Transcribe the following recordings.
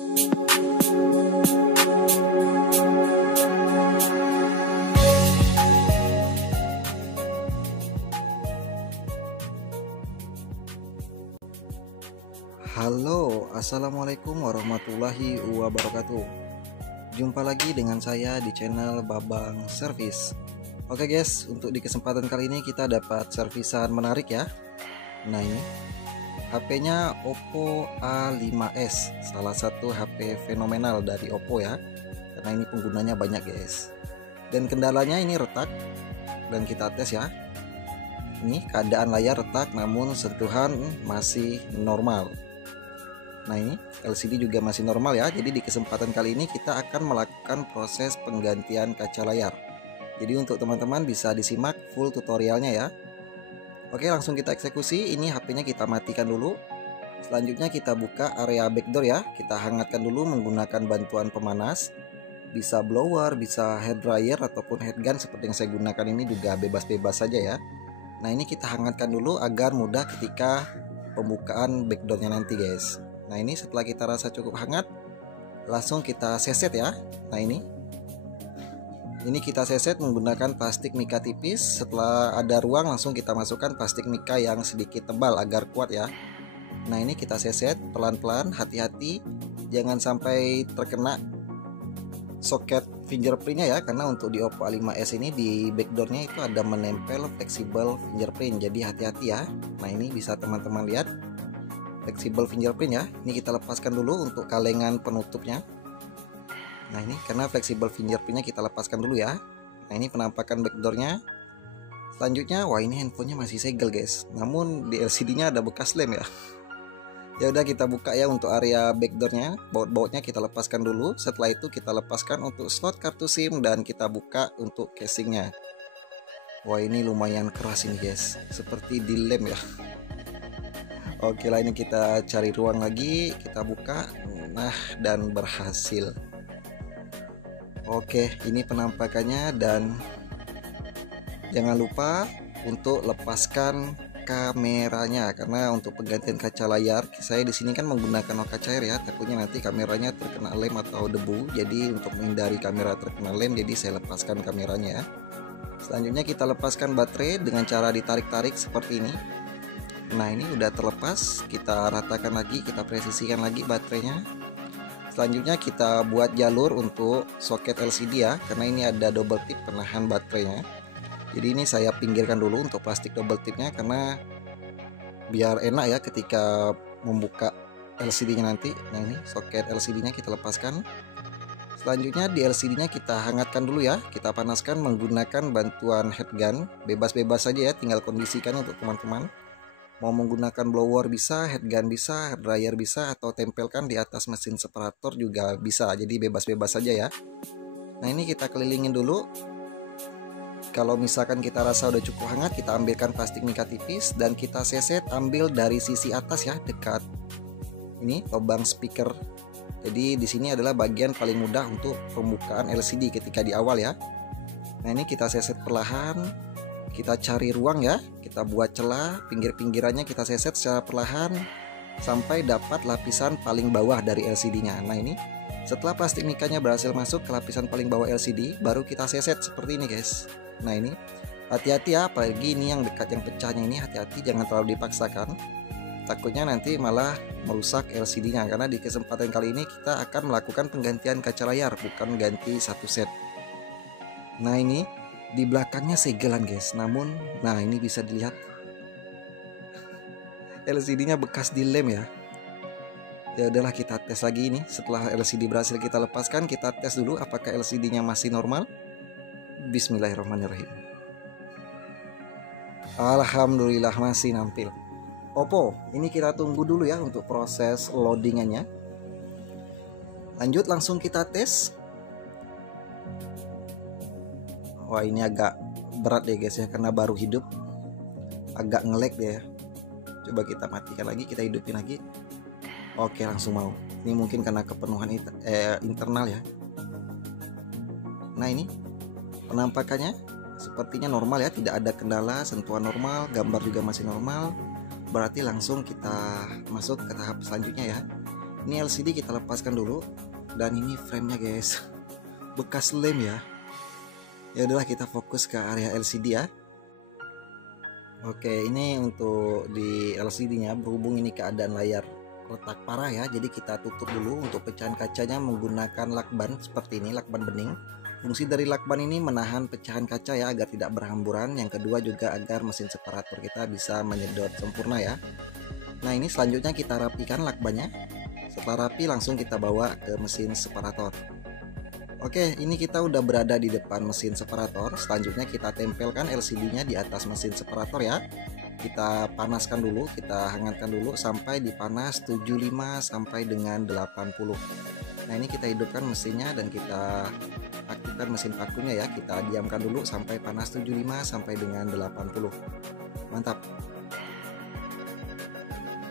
Halo, assalamualaikum warahmatullahi wabarakatuh. Jumpa lagi dengan saya di channel Babang Service. Oke guys, untuk di kesempatan kali ini kita dapat servisan menarik ya. Nah ini HP-nya Oppo A5s, salah satu HP fenomenal dari Oppo ya, karena ini penggunanya banyak guys. Dan kendalanya ini retak, dan kita tes ya. Ini keadaan layar retak namun sentuhan masih normal. Nah ini LCD juga masih normal ya. Jadi di kesempatan kali ini kita akan melakukan proses penggantian kaca layar. Jadi untuk teman-teman bisa disimak full tutorialnya ya. Oke, langsung kita eksekusi. Ini HP-nya kita matikan dulu. Selanjutnya kita buka area backdoor ya. Kita hangatkan dulu menggunakan bantuan pemanas. Bisa blower, bisa hair dryer ataupun headgun seperti yang saya gunakan ini juga bebas-bebas saja ya. Nah ini kita hangatkan dulu agar mudah ketika pembukaan backdoornya nanti guys. Nah ini setelah kita rasa cukup hangat, langsung kita seset ya. Nah ini kita seset menggunakan plastik mika tipis. Setelah ada ruang langsung kita masukkan plastik mika yang sedikit tebal agar kuat ya. Nah ini kita seset pelan-pelan, hati-hati jangan sampai terkena soket fingerprintnya ya, karena untuk di Oppo A5s ini di backdoornya itu ada menempel fleksibel fingerprint, jadi hati-hati ya. Nah ini bisa teman-teman lihat fleksibel fingerprint ya. Ini kita lepaskan dulu untuk kalengan penutupnya. Nah ini karena fleksibel fingerprintnya kita lepaskan dulu ya. Nah ini penampakan backdoornya. Selanjutnya, wah ini handphonenya masih segel guys, namun di LCD-nya ada bekas lem ya. Ya udah kita buka ya untuk area backdoornya. Baut-bautnya kita lepaskan dulu. Setelah itu kita lepaskan untuk slot kartu SIM dan kita buka untuk casingnya. Wah ini lumayan keras ini guys, seperti dilem ya. Oke lah, ini kita cari ruang lagi, kita buka. Nah dan berhasil. Oke, ini penampakannya, dan jangan lupa untuk lepaskan kameranya, karena untuk penggantian kaca layar saya di sini kan menggunakan kaca cair ya, takutnya nanti kameranya terkena lem atau debu. Jadi untuk menghindari kamera terkena lem, jadi saya lepaskan kameranya ya. Selanjutnya kita lepaskan baterai dengan cara ditarik-tarik seperti ini. Nah ini udah terlepas, kita ratakan lagi, kita presisikan lagi baterainya. Selanjutnya kita buat jalur untuk soket LCD ya, karena ini ada double tip penahan baterainya. Jadi ini saya pinggirkan dulu untuk plastik double tipnya, karena biar enak ya ketika membuka LCD-nya nanti. Nah ini soket LCD-nya kita lepaskan. Selanjutnya di LCD-nya kita hangatkan dulu ya, kita panaskan menggunakan bantuan headgun. Bebas-bebas saja ya, tinggal kondisikan untuk teman-teman. Mau menggunakan blower bisa, headgun bisa, hair dryer bisa, atau tempelkan di atas mesin separator juga bisa. Jadi bebas-bebas saja ya. Nah ini kita kelilingin dulu. Kalau misalkan kita rasa udah cukup hangat, kita ambilkan plastik mika tipis dan kita seset, ambil dari sisi atas ya, dekat ini lubang speaker. Jadi di sini adalah bagian paling mudah untuk pembukaan LCD ketika di awal ya. Nah ini kita seset perlahan. Kita cari ruang ya, kita buat celah, pinggir-pinggirannya kita seset secara perlahan sampai dapat lapisan paling bawah dari LCD-nya. Nah ini setelah plastik mikanya berhasil masuk ke lapisan paling bawah LCD, baru kita seset seperti ini guys. Nah ini hati-hati ya, apalagi ini yang dekat yang pecahnya ini, hati-hati jangan terlalu dipaksakan, takutnya nanti malah merusak LCD-nya. Karena di kesempatan kali ini kita akan melakukan penggantian kaca layar, bukan ganti satu set. Nah ini di belakangnya segelan guys, namun nah ini bisa dilihat LCD-nya bekas dilem ya. Ya udahlah, kita tes lagi ini. Setelah LCD berhasil kita lepaskan, kita tes dulu apakah LCD-nya masih normal. Bismillahirrahmanirrahim. Alhamdulillah masih nampil. Oppo, ini kita tunggu dulu ya untuk proses loadingannya. Lanjut langsung kita tes. Wah ini agak berat deh guys ya, karena baru hidup, agak nge-lag deh ya. Coba kita matikan lagi, kita hidupin lagi. Oke langsung mau. Ini mungkin karena kepenuhan internal ya. Nah ini penampakannya sepertinya normal ya, tidak ada kendala, sentuhan normal, gambar juga masih normal. Berarti langsung kita masuk ke tahap selanjutnya ya. Ini LCD kita lepaskan dulu, dan ini framenya guys, bekas lem ya. Ya udahlah, kita fokus ke area LCD ya. Oke, ini untuk di LCD-nya, berhubung ini keadaan layar retak parah ya, jadi kita tutup dulu. Untuk pecahan kacanya menggunakan lakban seperti ini, lakban bening. Fungsi dari lakban ini menahan pecahan kaca ya, agar tidak berhamburan. Yang kedua juga agar mesin separator kita bisa menyedot sempurna ya. Nah, ini selanjutnya kita rapikan lakbannya. Setelah rapi, langsung kita bawa ke mesin separator. Oke, ini kita udah berada di depan mesin separator. Selanjutnya kita tempelkan LCD-nya di atas mesin separator ya. Kita panaskan dulu, kita hangatkan dulu sampai di panas 75 sampai dengan 80. Nah, ini kita hidupkan mesinnya dan kita aktifkan mesin vakumnya ya. Kita diamkan dulu sampai panas 75 sampai dengan 80. Mantap.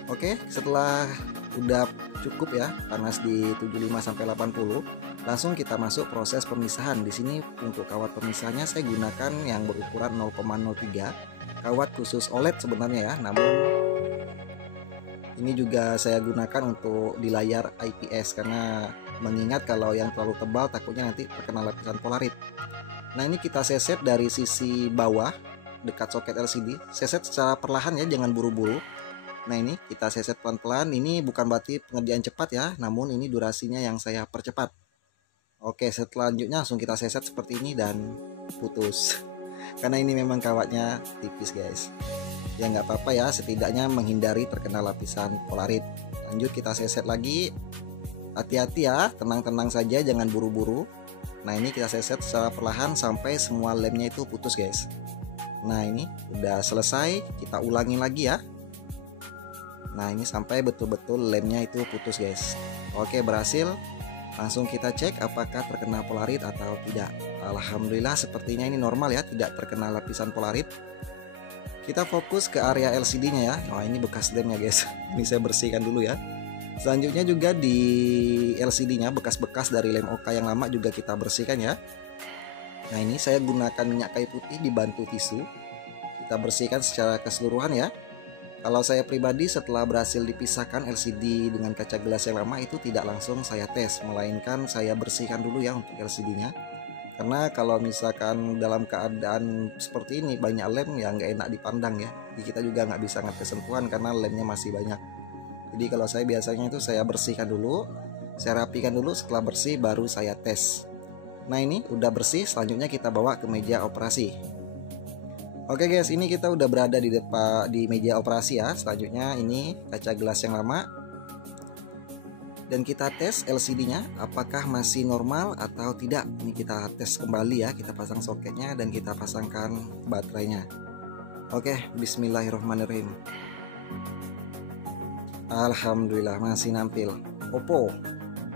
Oke, setelah udah cukup ya panas di 75 sampai 80, langsung kita masuk proses pemisahan. Di sini untuk kawat pemisahnya saya gunakan yang berukuran 0,03, kawat khusus OLED sebenarnya ya, namun ini juga saya gunakan untuk di layar IPS karena mengingat kalau yang terlalu tebal takutnya nanti terkena lapisan polarit. Nah, ini kita seset dari sisi bawah dekat soket LCD, seset secara perlahan ya, jangan buru-buru. Nah, ini kita seset pelan-pelan. Ini bukan berarti pengerjaan cepat ya, namun ini durasinya yang saya percepat. Oke, selanjutnya langsung kita seset seperti ini dan putus. Karena ini memang kawatnya tipis guys. Ya nggak apa-apa ya, setidaknya menghindari terkena lapisan polarit. Lanjut kita seset lagi. Hati-hati ya, tenang-tenang saja, jangan buru-buru. Nah, ini kita seset secara perlahan sampai semua lemnya itu putus guys. Nah, ini udah selesai, kita ulangi lagi ya. Nah, ini sampai betul-betul lemnya itu putus guys. Oke, berhasil. Langsung kita cek apakah terkena polarit atau tidak. Alhamdulillah sepertinya ini normal ya, tidak terkena lapisan polarit. Kita fokus ke area LCD-nya ya. Nah, ini bekas lemnya guys. Ini saya bersihkan dulu ya. Selanjutnya juga di LCD-nya, bekas-bekas dari lem OK yang lama juga kita bersihkan ya. Nah, ini saya gunakan minyak kayu putih dibantu tisu. Kita bersihkan secara keseluruhan ya. Kalau saya pribadi setelah berhasil dipisahkan LCD dengan kaca gelas yang lama itu tidak langsung saya tes, melainkan saya bersihkan dulu ya untuk LCD-nya. Karena kalau misalkan dalam keadaan seperti ini banyak lem ya nggak enak dipandang ya. Jadi kita juga nggak bisa ngerti sentuhan karena lemnya masih banyak. Jadi kalau saya biasanya itu saya bersihkan dulu, saya rapikan dulu, setelah bersih baru saya tes. Nah, ini udah bersih, selanjutnya kita bawa ke meja operasi. Oke guys, ini kita udah berada di depan di meja operasi ya. Selanjutnya ini kaca gelas yang lama. Dan kita tes LCD-nya apakah masih normal atau tidak. Ini kita tes kembali ya, kita pasang soketnya dan kita pasangkan baterainya. Oke, bismillahirrahmanirrahim. Alhamdulillah masih nampil. Oppo.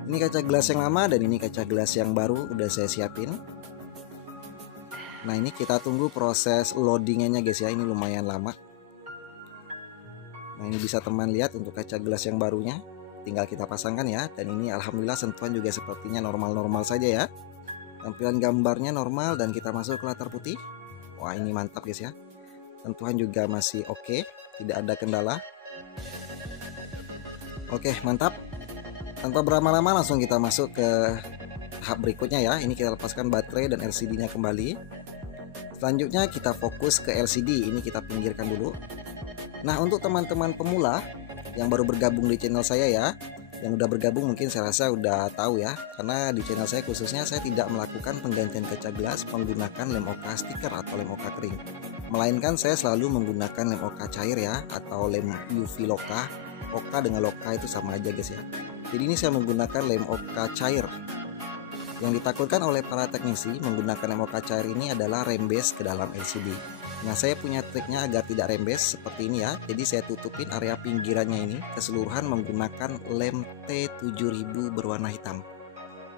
Ini kaca gelas yang lama dan ini kaca gelas yang baru udah saya siapin. Nah, ini kita tunggu proses loadingnya guys ya, ini lumayan lama. Nah, ini bisa teman lihat untuk kaca gelas yang barunya, tinggal kita pasangkan ya. Dan ini alhamdulillah sentuhan juga sepertinya normal-normal saja ya. Tampilan gambarnya normal dan kita masuk ke latar putih. Wah, ini mantap guys ya. Sentuhan juga masih oke, tidak ada kendala. Oke, mantap. Tanpa berlama-lama langsung kita masuk ke tahap berikutnya ya. Ini kita lepaskan baterai dan LCD-nya kembali. Selanjutnya kita fokus ke LCD, ini kita pinggirkan dulu. Nah, untuk teman-teman pemula yang baru bergabung di channel saya ya, yang udah bergabung mungkin saya rasa udah tahu ya, karena di channel saya khususnya saya tidak melakukan penggantian kaca gelas menggunakan lem OK stiker atau lem OK kering, melainkan saya selalu menggunakan lem OK cair ya, atau lem UV Loka. OK dengan Loka itu sama aja guys ya. Jadi ini saya menggunakan lem OK cair. Yang ditakutkan oleh para teknisi menggunakan lem OK cair ini adalah rembes ke dalam LCD. Nah, saya punya triknya agar tidak rembes seperti ini ya. Jadi saya tutupin area pinggirannya ini keseluruhan menggunakan lem T7000 berwarna hitam.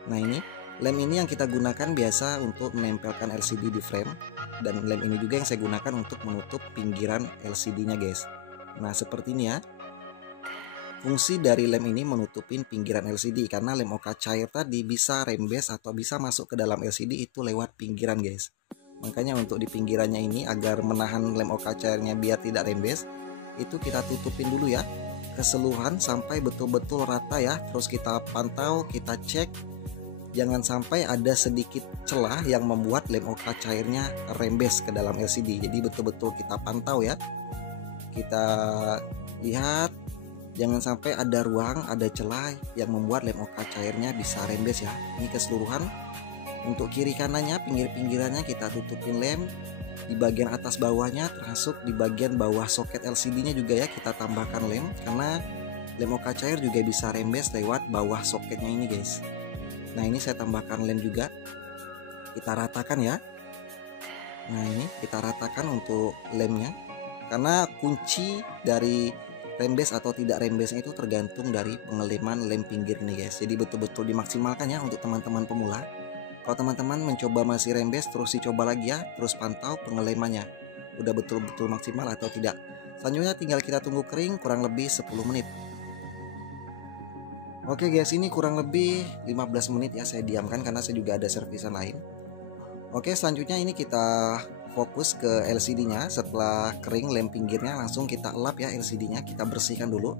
Nah, ini lem ini yang kita gunakan biasa untuk menempelkan LCD di frame, dan lem ini juga yang saya gunakan untuk menutup pinggiran LCD-nya guys. Nah, seperti ini ya. Fungsi dari lem ini menutupin pinggiran LCD karena lem OK cair tadi bisa rembes atau bisa masuk ke dalam LCD itu lewat pinggiran guys. Makanya untuk di pinggirannya ini agar menahan lem OK cairnya biar tidak rembes, itu kita tutupin dulu ya. keseluruhan sampai betul-betul rata ya. Terus kita pantau, kita cek, jangan sampai ada sedikit celah yang membuat lem OK cairnya rembes ke dalam LCD. Jadi betul-betul kita pantau ya, kita lihat jangan sampai ada ruang, ada celah yang membuat lem OK cairnya bisa rembes ya. Ini keseluruhan. Untuk kiri kanannya, pinggir-pinggirannya kita tutupin lem. Di bagian atas bawahnya, termasuk di bagian bawah soket LCD-nya juga ya, kita tambahkan lem, karena lem OK cair juga bisa rembes lewat bawah soketnya ini guys. Nah ini saya tambahkan lem juga, kita ratakan ya. Nah ini kita ratakan untuk lemnya, karena kunci dari rembes atau tidak rembesnya itu tergantung dari pengeleman lem pinggir ini guys. Jadi betul-betul dimaksimalkan ya untuk teman-teman pemula. Kalau teman-teman mencoba masih rembes, terus dicoba lagi ya, terus pantau pengelemannya udah betul-betul maksimal atau tidak. Selanjutnya tinggal kita tunggu kering kurang lebih 10 menit. Oke guys, ini kurang lebih 15 menit ya saya diamkan karena saya juga ada servisan lain. Oke, selanjutnya ini kita fokus ke LCD-nya. Setelah kering lem pinggirnya, langsung kita elap ya LCD-nya, kita bersihkan dulu.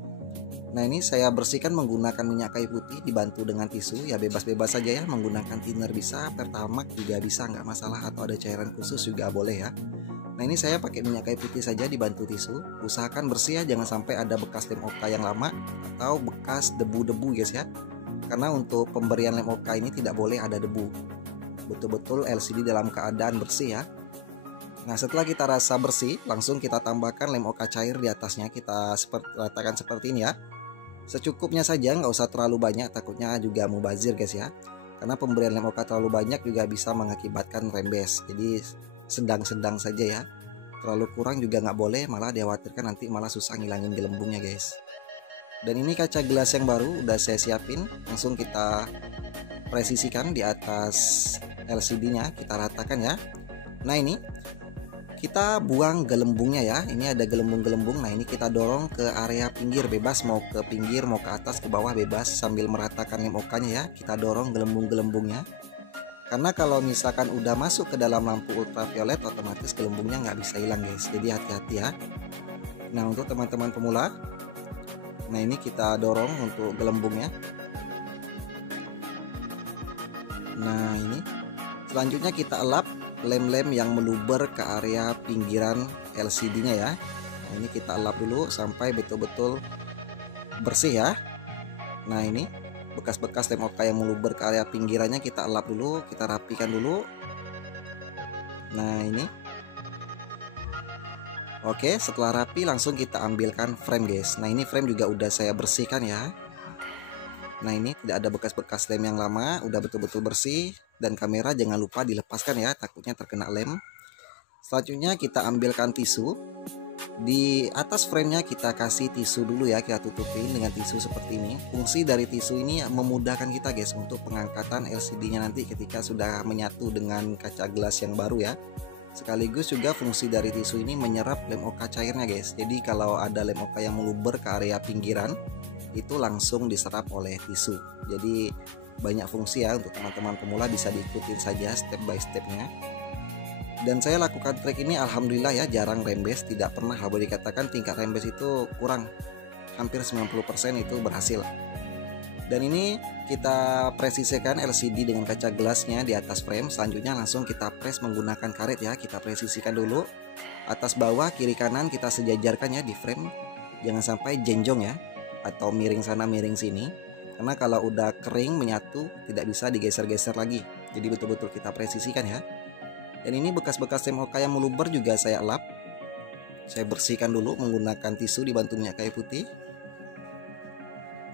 Nah ini saya bersihkan menggunakan minyak kayu putih dibantu dengan tisu ya, bebas-bebas saja ya, menggunakan thinner bisa, pertamax juga bisa, nggak masalah, atau ada cairan khusus juga boleh ya. Nah ini saya pakai minyak kayu putih saja dibantu tisu. Usahakan bersih ya, jangan sampai ada bekas lem OK yang lama atau bekas debu-debu guys ya, karena untuk pemberian lem OK ini tidak boleh ada debu. Betul-betul LCD dalam keadaan bersih ya. Nah setelah kita rasa bersih, langsung kita tambahkan lem OK cair di atasnya. Kita ratakan seperti ini ya, secukupnya saja, nggak usah terlalu banyak, takutnya juga mubazir guys ya, karena pemberian lem OK terlalu banyak juga bisa mengakibatkan rembes. Jadi sedang-sedang saja ya, terlalu kurang juga nggak boleh, malah dikhawatirkan nanti malah susah ngilangin gelembungnya guys. Dan ini kaca gelas yang baru udah saya siapin, langsung kita presisikan di atas LCD-nya, kita ratakan ya. Nah ini kita buang gelembungnya ya, ini ada gelembung-gelembung. Nah ini kita dorong ke area pinggir, bebas mau ke pinggir, mau ke atas, ke bawah bebas, sambil meratakan lem OK-nya ya, kita dorong gelembung-gelembungnya. Karena kalau misalkan udah masuk ke dalam lampu ultraviolet, otomatis gelembungnya nggak bisa hilang guys, jadi hati-hati ya. Nah untuk teman-teman pemula, nah ini kita dorong untuk gelembungnya. Nah ini selanjutnya kita elap lem-lem yang meluber ke area pinggiran LCD-nya ya. Nah ini kita elap dulu sampai betul-betul bersih ya. Nah ini bekas-bekas lem OK yang meluber ke area pinggirannya kita elap dulu, kita rapikan dulu. Nah ini oke, setelah rapi langsung kita ambilkan frame guys. Nah ini frame juga udah saya bersihkan ya. Nah ini tidak ada bekas-bekas lem yang lama, udah betul-betul bersih. Dan kamera jangan lupa dilepaskan ya, takutnya terkena lem. Selanjutnya kita ambilkan tisu. Di atas framenya kita kasih tisu dulu ya, kita tutupin dengan tisu seperti ini. Fungsi dari tisu ini memudahkan kita guys untuk pengangkatan LCD-nya nanti ketika sudah menyatu dengan kaca gelas yang baru ya. Sekaligus juga fungsi dari tisu ini menyerap lem OK cairnya guys. Jadi kalau ada lem OK yang meluber ke area pinggiran, itu langsung diserap oleh tisu. Jadi banyak fungsi ya untuk teman-teman pemula, bisa diikutin saja step by stepnya. Dan saya lakukan trik ini alhamdulillah ya, jarang rembes, tidak pernah boleh dikatakan tingkat rembes itu kurang, hampir 90% itu berhasil. Dan ini kita presisikan LCD dengan kaca gelasnya di atas frame. Selanjutnya langsung kita press menggunakan karet ya, kita presisikan dulu atas bawah kiri kanan, kita sejajarkan ya di frame, jangan sampai jenjong ya atau miring sana miring sini. Karena kalau udah kering menyatu tidak bisa digeser-geser lagi. Jadi betul-betul kita presisikan ya. Dan ini bekas-bekas lem OK yang meluber juga saya elap. Saya bersihkan dulu menggunakan tisu dibantu minyak kayu putih.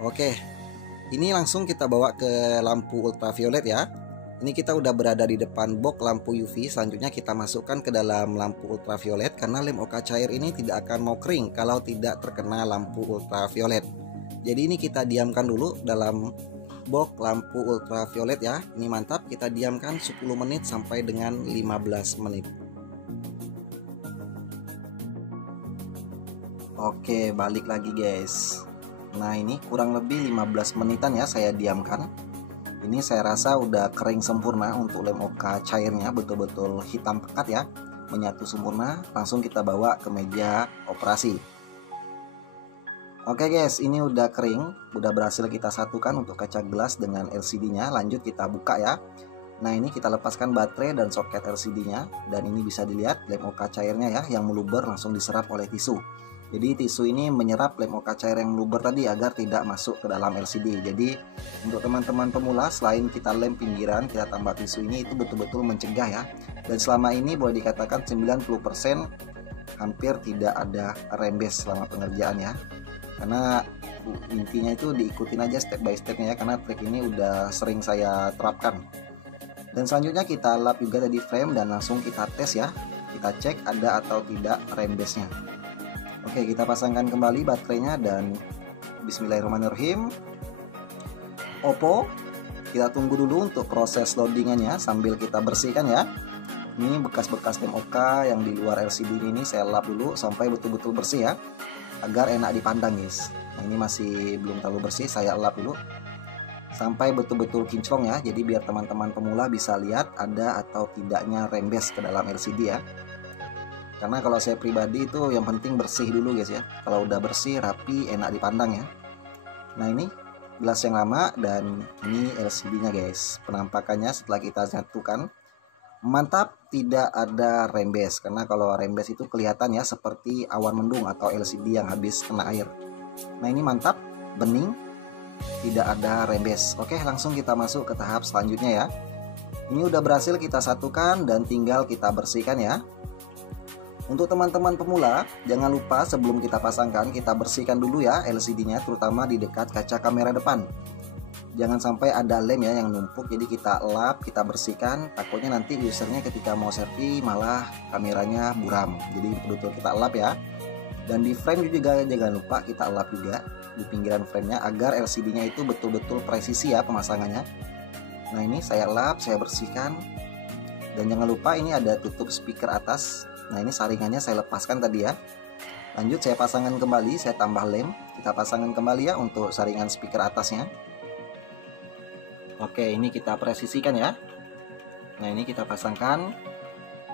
Oke. Ini langsung kita bawa ke lampu ultraviolet ya. Ini kita udah berada di depan box lampu UV. Selanjutnya kita masukkan ke dalam lampu ultraviolet, karena lem OK cair ini tidak akan mau kering kalau tidak terkena lampu ultraviolet. Jadi ini kita diamkan dulu dalam box lampu ultraviolet ya. Ini mantap, kita diamkan 10 menit sampai dengan 15 menit. Oke, balik lagi guys. Nah ini kurang lebih 15 menitan ya saya diamkan. Ini saya rasa udah kering sempurna untuk lem OK cairnya, betul-betul hitam pekat ya, menyatu sempurna. Langsung kita bawa ke meja operasi. Oke guys, ini udah kering, udah berhasil kita satukan untuk kaca gelas dengan LCD-nya. Lanjut kita buka ya. Nah ini kita lepaskan baterai dan soket LCD-nya, dan ini bisa dilihat lem OK cairnya ya yang meluber langsung diserap oleh tisu. Jadi tisu ini menyerap lem OK cair yang meluber tadi agar tidak masuk ke dalam LCD. Jadi untuk teman-teman pemula, selain kita lem pinggiran, kita tambah tisu ini, itu betul-betul mencegah ya. Dan selama ini boleh dikatakan 90% hampir tidak ada rembes selama pengerjaan ya. Karena intinya itu diikutin aja step by stepnya ya, karena trik ini udah sering saya terapkan. Dan selanjutnya kita lap juga tadi frame dan langsung kita tes ya, kita cek ada atau tidak rembesnya. Oke, kita pasangkan kembali baterainya dan bismillahirrahmanirrahim. Oppo, kita tunggu dulu untuk proses loadingannya sambil kita bersihkan ya. Ini bekas-bekas lem OK yang di luar LCD ini saya lap dulu sampai betul-betul bersih ya, agar enak dipandang guys. Nah ini masih belum terlalu bersih, saya lap dulu sampai betul-betul kinclong ya. Jadi biar teman-teman pemula bisa lihat ada atau tidaknya rembes ke dalam LCD ya. Karena kalau saya pribadi itu yang penting bersih dulu guys ya. Kalau udah bersih, rapi, enak dipandang ya. Nah ini gelas yang lama dan ini LCD-nya guys. Penampakannya setelah kita satukan, mantap, tidak ada rembes. Karena kalau rembes itu kelihatan ya seperti awan mendung atau LCD yang habis kena air. Nah ini mantap, bening, tidak ada rembes. Oke, langsung kita masuk ke tahap selanjutnya ya. Ini udah berhasil kita satukan dan tinggal kita bersihkan ya. Untuk teman-teman pemula, jangan lupa sebelum kita pasangkan, kita bersihkan dulu ya LCD-nya, terutama di dekat kaca kamera depan. Jangan sampai ada lem ya yang numpuk, jadi kita lap, kita bersihkan. Takutnya nanti usernya ketika mau selfie malah kameranya buram. Jadi betul kita lap ya. Dan di frame juga jangan lupa kita lap juga di pinggiran framenya agar LCD-nya itu betul-betul presisi ya pemasangannya. Nah ini saya lap, saya bersihkan. Dan jangan lupa ini ada tutup speaker atas. Nah ini saringannya saya lepaskan tadi ya. Lanjut saya pasangkan kembali, saya tambah lem. Kita pasangkan kembali ya untuk saringan speaker atasnya. Oke, ini kita presisikan ya. Nah ini kita pasangkan.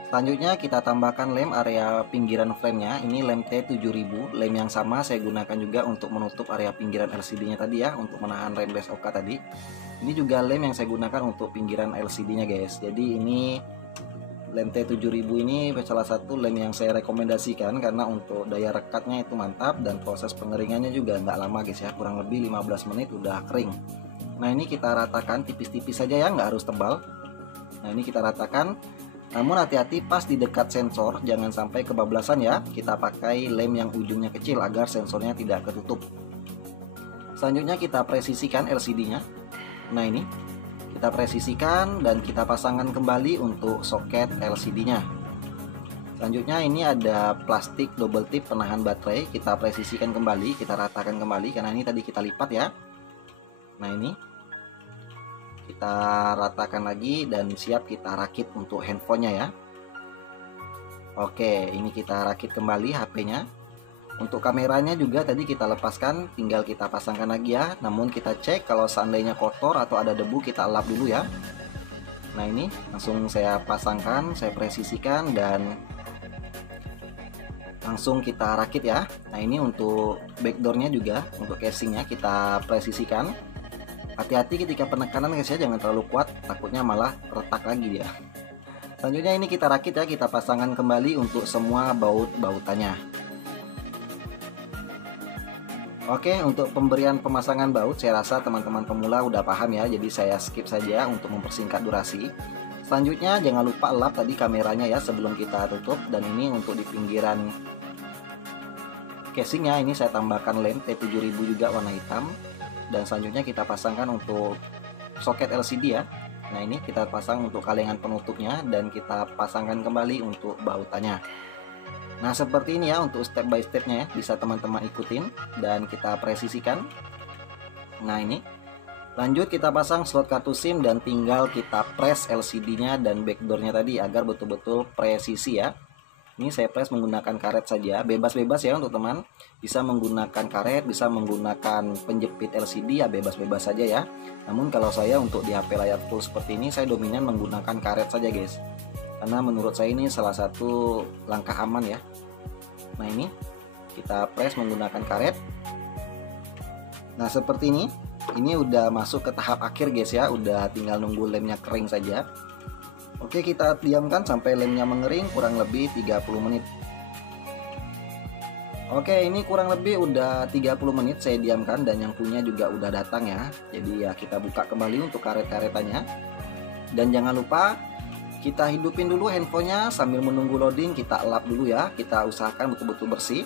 Selanjutnya kita tambahkan lem area pinggiran framenya. Ini lem T7000, lem yang sama saya gunakan juga untuk menutup area pinggiran LCD-nya tadi ya, untuk menahan rembes OK tadi. Ini juga lem yang saya gunakan untuk pinggiran LCD-nya guys. Jadi ini lem T7000 ini salah satu lem yang saya rekomendasikan karena untuk daya rekatnya itu mantap dan proses pengeringannya juga nggak lama guys ya, kurang lebih 15 menit udah kering. Nah ini kita ratakan tipis-tipis saja ya, nggak harus tebal. Nah ini kita ratakan, namun hati-hati pas di dekat sensor jangan sampai kebablasan ya. Kita pakai lem yang ujungnya kecil agar sensornya tidak ketutup. Selanjutnya kita presisikan LCD-nya. Nah ini kita presisikan dan kita pasangkan kembali untuk soket LCD-nya. Selanjutnya ini ada plastik double tip penahan baterai, kita presisikan kembali, kita ratakan kembali karena ini tadi kita lipat ya. Nah ini kita ratakan lagi dan siap kita rakit untuk handphonenya ya. Oke, ini kita rakit kembali HP-nya. Untuk kameranya juga tadi kita lepaskan, tinggal kita pasangkan lagi ya. Namun kita cek kalau seandainya kotor atau ada debu, kita lap dulu ya. Nah ini langsung saya pasangkan, saya presisikan dan langsung kita rakit ya. Nah ini untuk backdoornya juga, untuk casingnya kita presisikan. Hati-hati ketika penekanan guys ya, jangan terlalu kuat, takutnya malah retak lagi dia. Selanjutnya ini kita rakit ya, kita pasangkan kembali untuk semua baut-bautannya. Oke, untuk pemberian pemasangan baut saya rasa teman-teman pemula udah paham ya, jadi saya skip saja untuk mempersingkat durasi. Selanjutnya jangan lupa lap tadi kameranya ya sebelum kita tutup, dan ini untuk di pinggiran casingnya ini saya tambahkan lem T7000 juga warna hitam. Dan selanjutnya kita pasangkan untuk soket LCD ya. Nah ini kita pasang untuk kalengan penutupnya dan kita pasangkan kembali untuk bautannya. Nah seperti ini ya untuk step by stepnya ya, bisa teman-teman ikutin dan kita presisikan. Nah ini lanjut kita pasang slot kartu SIM dan tinggal kita press LCD-nya dan backdoor-nya tadi agar betul-betul presisi ya. Ini saya press menggunakan karet saja, bebas-bebas ya untuk teman. Bisa menggunakan karet, bisa menggunakan penjepit LCD ya, bebas-bebas saja ya. Namun kalau saya untuk di HP layar full seperti ini, saya dominan menggunakan karet saja guys. Karena menurut saya ini salah satu langkah aman ya. Nah ini kita press menggunakan karet. Nah seperti ini udah masuk ke tahap akhir guys ya, udah tinggal nunggu lemnya kering saja. Oke, kita diamkan sampai lemnya mengering kurang lebih 30 menit. Oke, ini kurang lebih udah 30 menit saya diamkan dan yang punya juga udah datang ya. Jadi ya kita buka kembali untuk karet-karetannya. Dan jangan lupa kita hidupin dulu handphonenya sambil menunggu loading, kita elap dulu ya. Kita usahakan betul-betul bersih.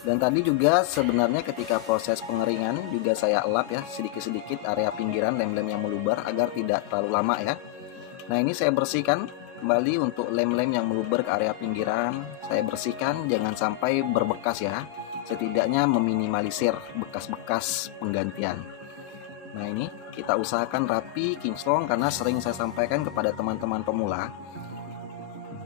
Dan tadi juga sebenarnya ketika proses pengeringan juga saya elap ya sedikit-sedikit area pinggiran lem-lem yang meluber agar tidak terlalu lama ya. Nah ini saya bersihkan kembali untuk lem-lem yang meluber ke area pinggiran. Saya bersihkan jangan sampai berbekas ya. Setidaknya meminimalisir bekas-bekas penggantian. Nah ini kita usahakan rapi, kinclong, karena sering saya sampaikan kepada teman-teman pemula,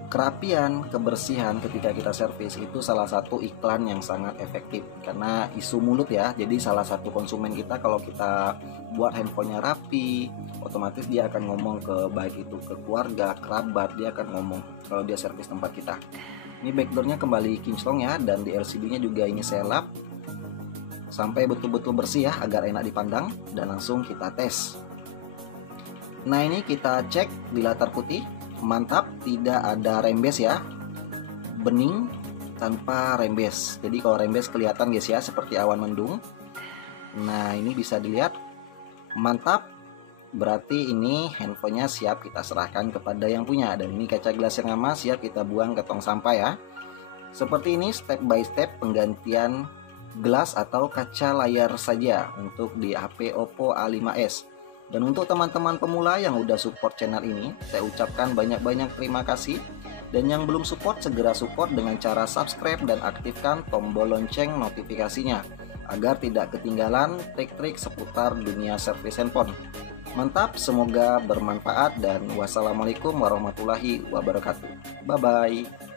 kerapian, kebersihan ketika kita servis itu salah satu iklan yang sangat efektif. Karena isu mulut ya, jadi salah satu konsumen kita kalau kita buat handphonenya rapi, otomatis dia akan ngomong ke baik itu ke keluarga, kerabat, dia akan ngomong kalau dia servis tempat kita. Ini backdoornya kembali kinclong ya, dan di LCD-nya juga ini saya lap sampai betul-betul bersih ya, agar enak dipandang, dan langsung kita tes. Nah ini kita cek di latar putih. Mantap, tidak ada rembes ya, bening tanpa rembes. Jadi kalau rembes kelihatan guys ya, seperti awan mendung. Nah ini bisa dilihat, mantap. Berarti ini handphonenya siap kita serahkan kepada yang punya. Dan ini kaca gelas yang lama siap kita buang ke tong sampah ya. Seperti ini step by step penggantian gelas atau kaca layar saja untuk di HP Oppo A5s. Dan untuk teman-teman pemula yang udah support channel ini, saya ucapkan banyak-banyak terima kasih. Dan yang belum support, segera support dengan cara subscribe dan aktifkan tombol lonceng notifikasinya agar tidak ketinggalan trik-trik seputar dunia servis handphone. Mantap, semoga bermanfaat dan wassalamualaikum warahmatullahi wabarakatuh. Bye-bye.